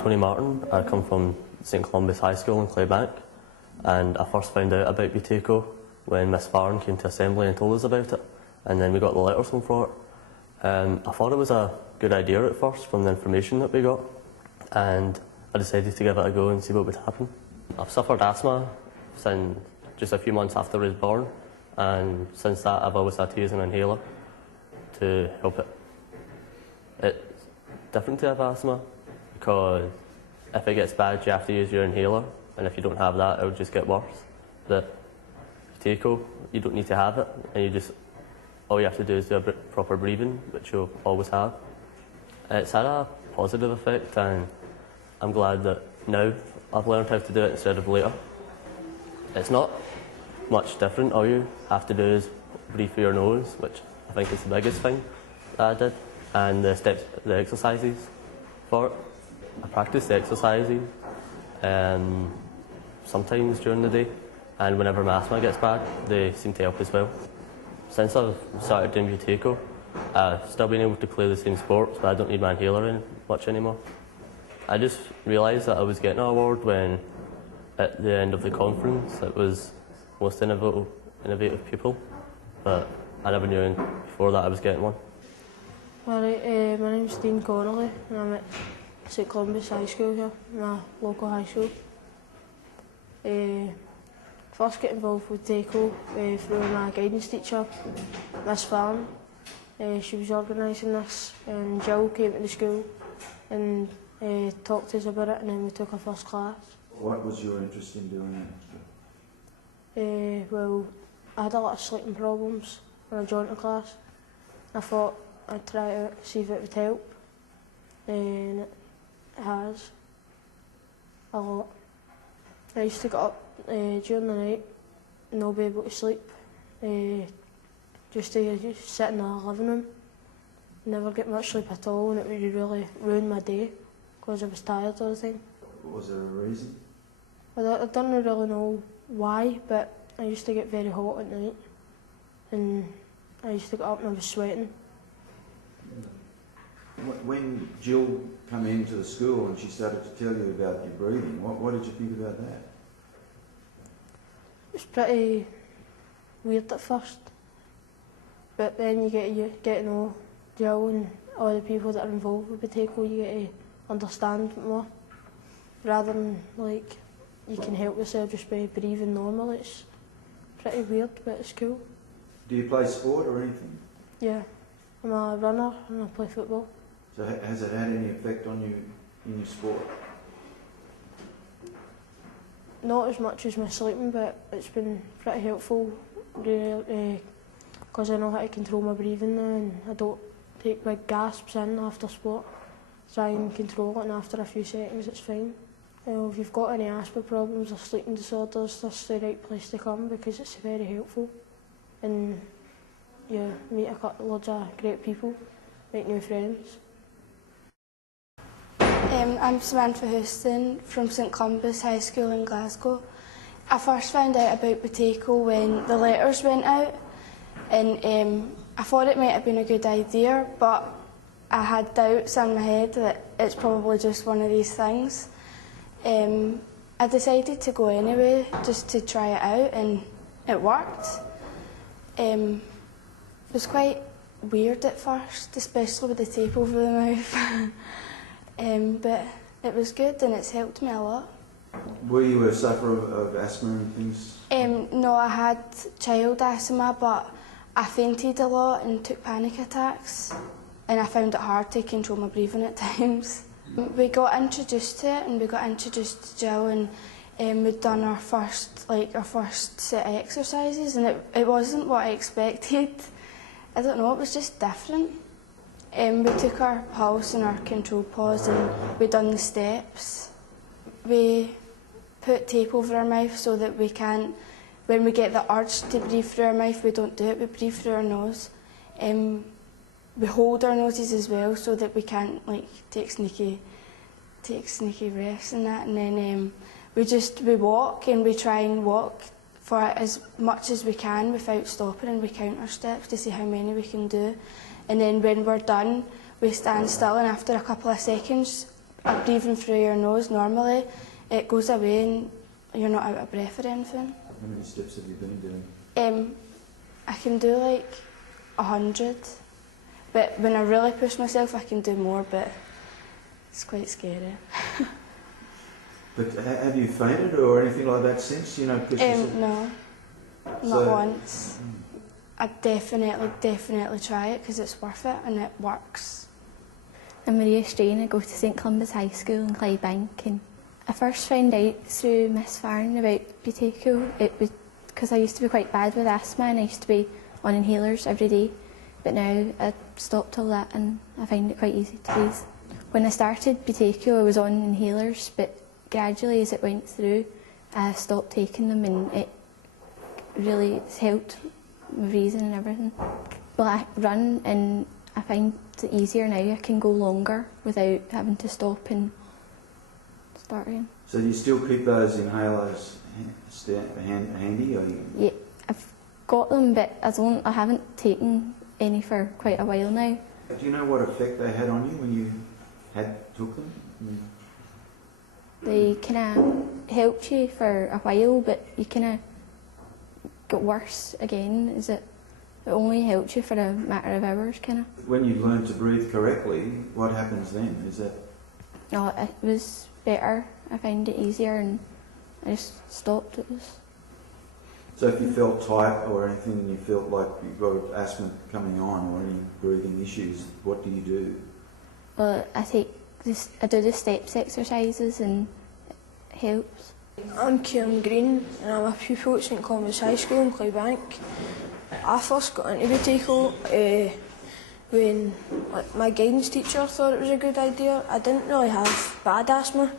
Tony Martin. I come from St Columbus High School in Claybank, and I first found out about Buteyko when Miss Farron came to assembly and told us about it, and then we got the letters home for it. I thought it was a good idea at first from the information that we got, and I decided to give it a go and see what would happen. I've suffered asthma since just a few months after I was born, and since that I've always had to use an inhaler to help it. It's different to have asthma because if it gets bad you have to use your inhaler, and if you don't have that it will just get worse. But Buteyko, you don't need to have it, and all you have to do is do a proper breathing, which you'll always have. It's had a positive effect, and I'm glad that now I've learned how to do it instead of later. It's not much different. All you have to do is breathe through your nose, which I think is the biggest thing that I did, and the exercises for it. I practice the exercises sometimes during the day, and whenever my asthma gets bad, they seem to help as well. Since I've started doing Buteyko, I've still been able to play the same sports, but I don't need my inhaler much anymore. I just realised that I was getting an award when, at the end of the conference, it was most innovative pupil, but I never knew before that I was getting one. Alright, my name's Dean Connolly, and I'm at St Columbus High School here, my local high school. First get involved with Buteyko through my guidance teacher, Miss Farron. She was organising this, and Jill came to the school and talked to us about it, and then we took our first class. What was your interest in doing that? Well, I had a lot of sleeping problems when I joined the class. I thought I'd try it out, see if it would help, and it has a lot. I used to get up during the night and not be able to sleep, just to sit in the living room, never get much sleep at all, and it would really ruin my day because I was tired all the time. Was there a reason? I don't really know why, but I used to get very hot at night, and I used to get up and I was sweating. When Jill came into the school and she started to tell you about your breathing, what did you think about that? It was pretty weird at first, but then you get to know Jill and all the people that are involved with Buteyko. You get to understand more, rather than like you can help yourself just by breathing normally. It's pretty weird, but it's cool. Do you play sport or anything? Yeah, I'm a runner and I play football. So has it had any effect on you in your sport? Not as much as my sleeping, but it's been pretty helpful because I know how to control my breathing now, and I don't take big gasps in after sport. Try and control it, and after a few seconds it's fine. If you've got any asthma problems or sleeping disorders, this is the right place to come because it's very helpful. And you meet loads of great people, make new friends. I'm Samantha Houston from St Columbus High School in Glasgow. I first found out about Buteyko when the letters went out, and I thought it might have been a good idea, but I had doubts in my head that it's probably just one of these things. I decided to go anyway, just to try it out, and it worked. It was quite weird at first, especially with the tape over the mouth. But it was good and it's helped me a lot. Were you a sufferer of asthma and things? No, I had child asthma, but I fainted a lot and took panic attacks, and I found it hard to control my breathing at times. We got introduced to it, and we got introduced to Jill, and we'd done our first set of exercises, and it wasn't what I expected. I don't know, it was just different. We took our pulse and our control pause, and we'd done the steps. We put tape over our mouth so that we can't, when we get the urge to breathe through our mouth, we don't do it, we breathe through our nose. We hold our noses as well so that we can't take sneaky breaths and that. And then we walk, and we try and walk for as much as we can without stopping, and we count our steps to see how many we can do. And then when we're done, we stand still, and after a couple of seconds, are breathing through your nose normally, it goes away and you're not out of breath or anything. How many steps have you been doing? I can do like 100, but when I really push myself I can do more, but it's quite scary. But have you fainted or anything like that since? You know, pushed yourself? No, not So- once. I'd definitely try it because it's worth it and it works. I'm Maria Strain. I go to St Columbus High School in Clydebank, and I first found out through Miss Farron about Buteyko. It was because I used to be quite bad with asthma and I used to be on inhalers every day, but now I stopped all that and I find it quite easy to breathe. When I started Buteyko I was on inhalers, but gradually as it went through I stopped taking them and it really has helped my breathing and everything. Well, I run and I find it easier now. I can go longer without having to stop and start again. So do you still keep those inhalers handy? Or you... Yeah, I've got them, but I haven't taken any for quite a while now. Do you know what effect they had on you when you took them? They kind of helped you for a while, but you kind of get worse again. It only helps you for a matter of hours, kind of. When you learn to breathe correctly, what happens then? Is that... No, it was better. I found it easier and I just stopped. It was. So if you felt tight or anything and you felt like you've got asthma coming on or any breathing issues, what do you do? Well, I do the steps exercises and it helps. I'm Kieran Green and I'm a pupil at St Columbus High School in Clydebank. I first got into Buteyko when my guidance teacher thought it was a good idea. I didn't really have bad asthma.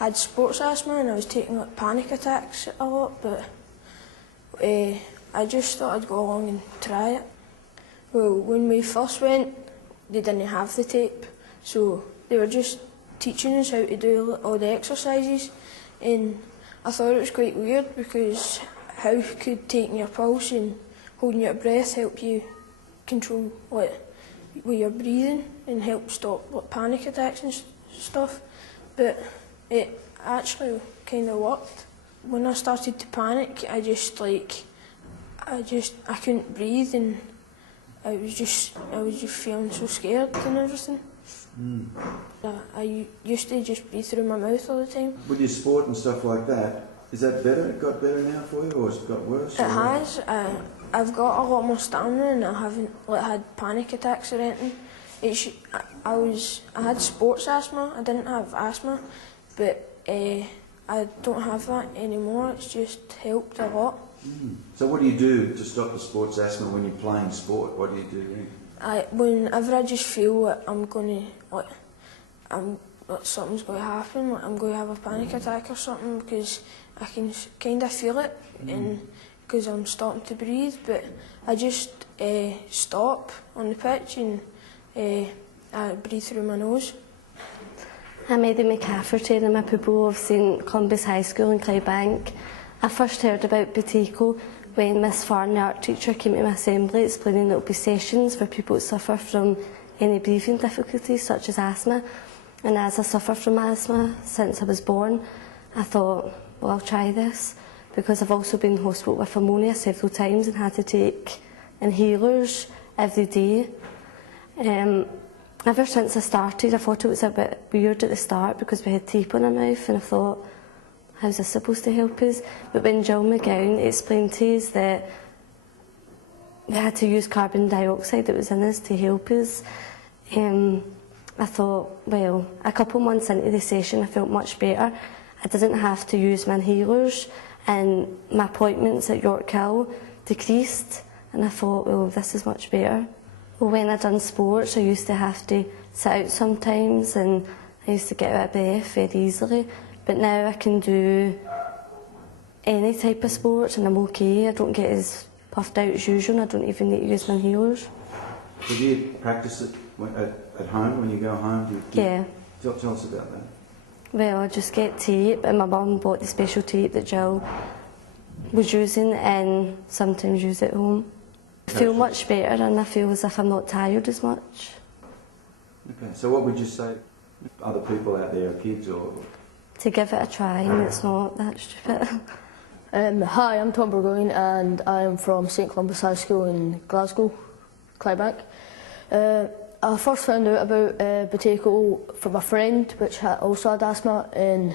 I had sports asthma and I was taking panic attacks a lot, but I just thought I'd go along and try it. Well, when we first went, they didn't have the tape, so they were just teaching us how to do all the exercises, and I thought it was quite weird because how could taking your pulse and holding your breath help you control with your breathing and help stop panic attacks and stuff, but it actually kind of worked. When I started to panic, I couldn't breathe and I was just feeling so scared and everything. I used to just breathe through my mouth all the time. With your sport and stuff like that, is that better? It got better now for you, or has it got worse? It has. I've got a lot more stamina and I haven't had panic attacks or anything. I had sports asthma. I didn't have asthma, but I don't have that anymore. It's just helped a lot. So what do you do to stop the sports asthma when you're playing sport? What do you do then? Whenever I just feel that something's going to happen, I'm going to have a panic attack or something, because I can kind of feel it, and because I'm starting to breathe, but I just stop on the pitch and I breathe through my nose. I'm Eddie McCafferty and I'm a pupil of St Columbus High School in Clydebank. I first heard about Buteyko when Miss Farron, the art teacher, came to my assembly explaining that it would be sessions for people who suffer from any breathing difficulties such as asthma. And as I suffer from asthma since I was born, I thought, well, I'll try this, because I've also been in hospital with pneumonia several times and had to take inhalers every day. Ever since I started, I thought it was a bit weird at the start because we had tape on our mouth, and I thought, how's this supposed to help us? But when Jill McGowan explained to us that we had to use carbon dioxide that was in us to help us, I thought, well, a couple months into the session I felt much better. I didn't have to use my inhalers and my appointments at York Hill decreased, and I thought, well, this is much better. Well, when I done sports I used to have to sit out sometimes and I used to get out of breath very easily, but now I can do any type of sports and I'm okay. I don't get as puffed out as usual and I don't even need to use my inhalers. So do you practice it at home when you go home? Yeah. Tell us about that. Well, I just get tape and my mum bought the special tape that Jill was using and sometimes use it at home. I feel much better and I feel as if I'm not tired as much. Okay, so what would you say Other people out there are kids or... To give it a try and it's not that stupid. Hi, I'm Tom Burgoyne and I'm from St Columbus High School in Glasgow, Clydebank. I first found out about Buteyko from a friend which also had asthma, and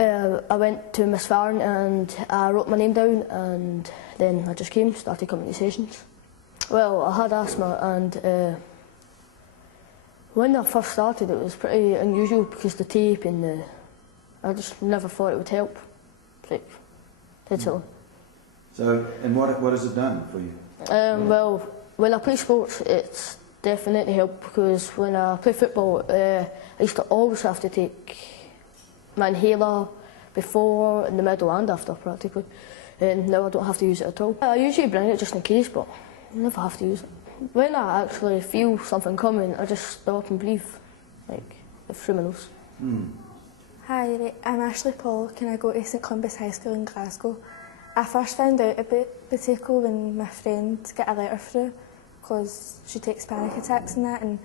I went to Miss Farron and I wrote my name down, and then I just came, started coming to sessions. Well, I had asthma, and when I first started it was pretty unusual because the tape and I just never thought it would help. Like, dead silly. So, and what has it done for you? Well, when I play sports, it's definitely helped, because when I play football, I used to always have to take my inhaler before, in the middle and after practically, and now I don't have to use it at all. I usually bring it just in case, but I never have to use it. When I actually feel something coming, I just stop and breathe, like through my nose. Hi, I'm Ashley Pollock and I go to St Columbus High School in Glasgow. I first found out about Buteyko when my friend got a letter through, because she takes panic attacks and that, and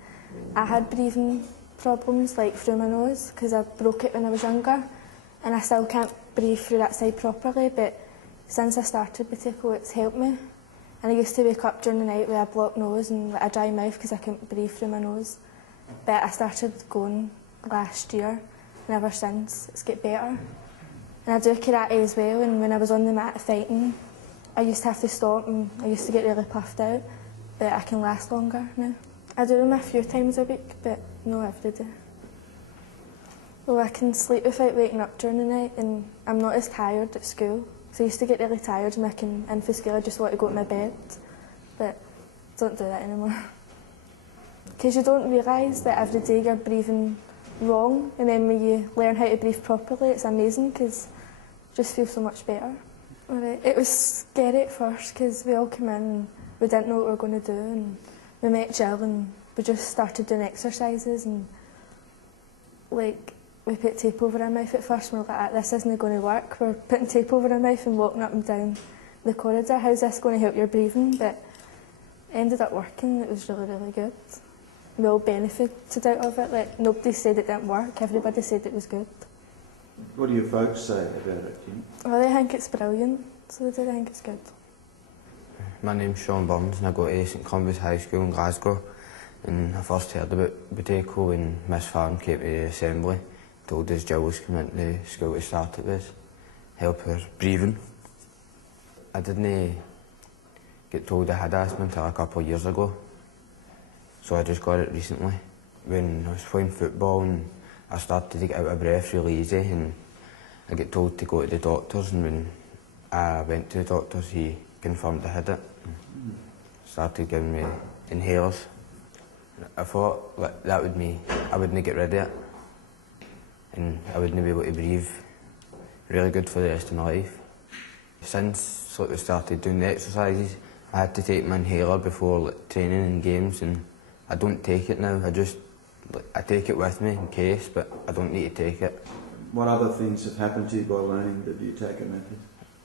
I had breathing problems like through my nose because I broke it when I was younger, and I still can't breathe through that side properly, but since I started Buteyko it's helped me. And I used to wake up during the night with a blocked nose and a dry mouth because I couldn't breathe through my nose. But I started going last year, and ever since it's got better. And I do karate as well, and when I was on the mat fighting, I used to have to stop and I used to get really puffed out, but I can last longer now. I do them a few times a week, but not every day. Well, I can sleep without waking up during the night, and I'm not as tired at school. So I used to get really tired and in for school I just want to go to my bed, but I don't do that anymore. Because you don't realise that every day you're breathing wrong, and then when you learn how to breathe properly it's amazing because you just feel so much better. Right. It was scary at first because we all came in and we didn't know what we were going to do, and we met Jill and we just started doing exercises, and like we put tape over our mouth at first and we were like, this isn't going to work. We're putting tape over our mouth and walking up and down the corridor. How's this going to help your breathing? But it ended up working. It was really, really good. We all benefited out of it. Like, nobody said it didn't work. Everybody said it was good. What do your folks say about it, Jim? Well, they think it's brilliant, so they think it's good. My name's Sean Burns and I go to St Columbus High School in Glasgow. And I first heard about Buteyko when Miss Farron came to the assembly. Told us Jill was coming into school to start it with, help her breathing. I didn't get told I had asthma until a couple of years ago, so I just got it recently. When I was playing football and I started to get out of breath really easy, and I get told to go to the doctors, and when I went to the doctors he confirmed I had it. Started giving me inhalers. I thought that would mean I wouldn't get rid of it, and I wouldn't be able to breathe really good for the rest of my life. Since we started doing the exercises, I had to take my inhaler before training and games, and I don't take it now. I take it with me in case, but I don't need to take it. What other things have happened to you by learning that you take it, Matthew?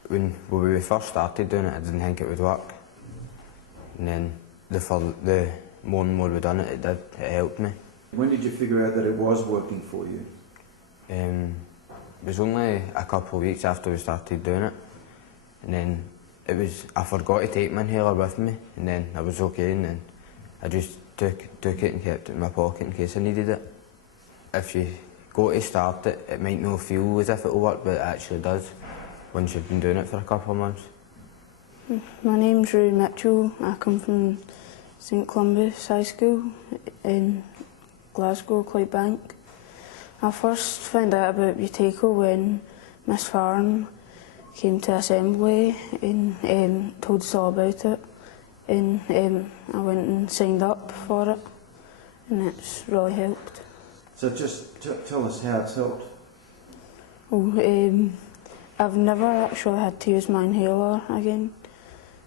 When we first started doing it, I didn't think it would work. And then the more and more we done it, it helped me. When did you figure out that it was working for you? It was only a couple of weeks after we started doing it, and then I forgot to take my inhaler with me, and then I was okay, and then I just took it and kept it in my pocket in case I needed it. If you go to start it, it might not feel as if it will work, but it actually does once you've been doing it for a couple of months. My name's Rui Mitchell. I come from St Columbus High School in Glasgow, Clydebank. I first found out about Buteyko when Miss Farron came to assembly and told us all about it, and I went and signed up for it, and it's really helped. So just tell us how it's helped. Oh, I've never actually had to use my inhaler again,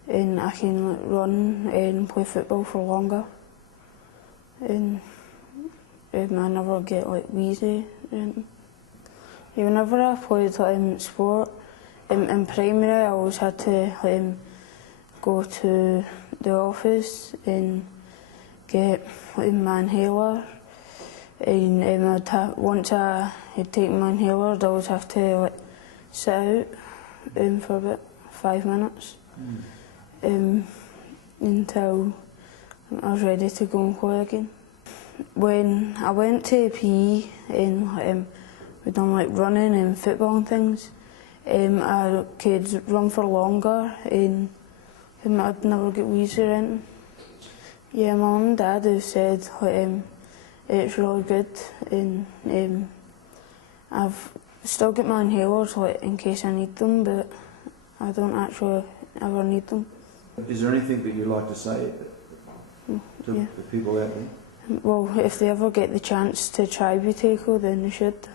and I can run and play football for longer, and I never get wheezy. Whenever I played sport in primary, I always had to go to the office and get my inhaler And once I had taken my inhaler, I'd always have to like sit out for about 5 minutes until I was ready to go and play again. When I went to PE and we done like running and football and things, I could run for longer and I'd never get wheezy or anything. Yeah, my mum and dad have said it's really good, and I've still got my inhalers in case I need them, but I don't actually ever need them. Is there anything that you'd like to say to the people out there? Well, if they ever get the chance to try Buteyko, then they should.